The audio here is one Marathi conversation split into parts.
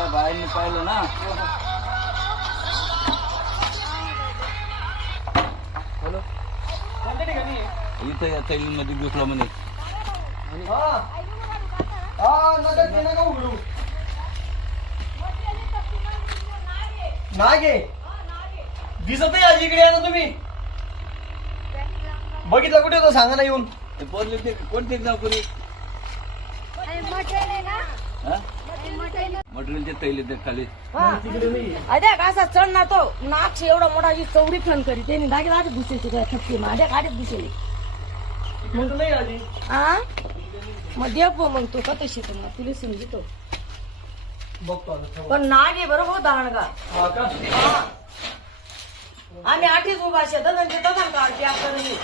सगळ्या बायांनी पाहिलं ना. हॅलो कोणत्या ठिकाणी इथं या तैलीमध्ये घुसला म्हणे. नका उघडू नागे दिसत नाही आज इकडे या ना तुम्ही. बघितलं कुठे होतं सांगा ना येऊन. ते बोलले ते कोणते नोकरी मटेरियलचे तैले ते खाली. अद्या असा चढ ना तो नाक एवढा मोठा चौरी फन करी त्यांनी दागे दागे घुसेल त्या थप्पी माझ्या गाडीत घुसेल. नाही आधी हा मग देव मग तो कत शिकतो मग तुला समजतो बघतो आता. पण नाग आहे बरोबर दाणगा. हा का? आम्ही आठीच उभा शेतात आणि तिथं काढते आपल्याला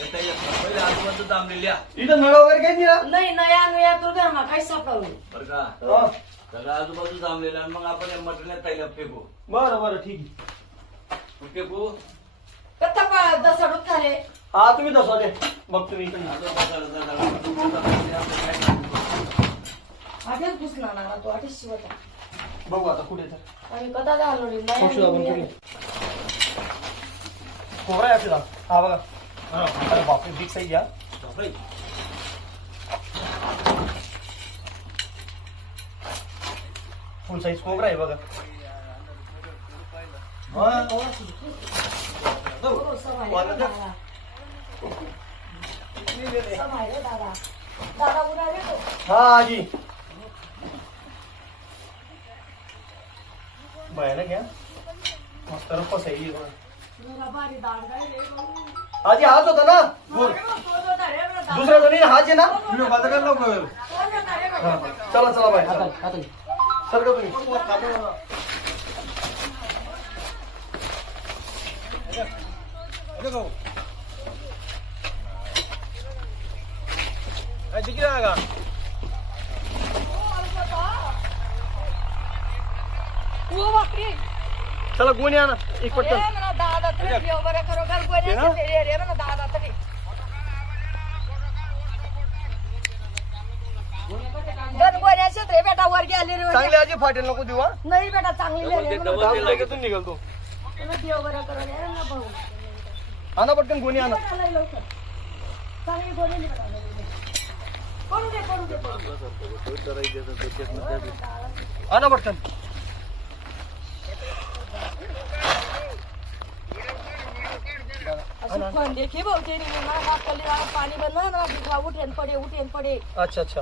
पहिले आजूबाजू थांबलेल्या इथं नळ वगैरे काही नाही ना. नाही नया नया तुला घरमा काही सापडवलं. बरं का हा. सगळं आजूबाजू थांबलेल्या आणि मग आपण या मटेरियल तैला फेकू. बरं बरं ठीक आहे. फेकू कथा दसडूत खाले. हा तुम्ही तसं दे बघ तुम्ही इकडे. आठच घुसणार ना तो आठच शिवता. बघू आता कुठे तर आणि कथा झालो बघू आपण कुठे. कोबरा आहे आपल्याला. हा बघा. अरे बापरे बिग साईज या. फुल साईज कोबरा आहे बघा. दादा उडा रे तो. हा आजी भयानक घ्या मस्त रप्पस आहे ही बघा. बारी दांडगा रे आजी हाच होता ना बोल. दुसरा जणी हाच आहे ना. हा, चला चला बाय सर का तुम्ही. चला गुण या ना एक पटकन. दादा तुम्ही बरं करो घर गोण्याचे ना दादा तरी घर गोण्याचे रे बेटा वर गेले रे चांगली आजी फाटेल नको देऊ. हा नाही बेटा चांगली लगेचून निघाल तो. देव बरं करो रे ना भाऊ. आणा पटकन गुन्हे आणा. चांगली गोणी करू दे आणा पटकन. असं देखी भाऊ ते पाणी बनवा ना उठेन पडे अच्छा अच्छा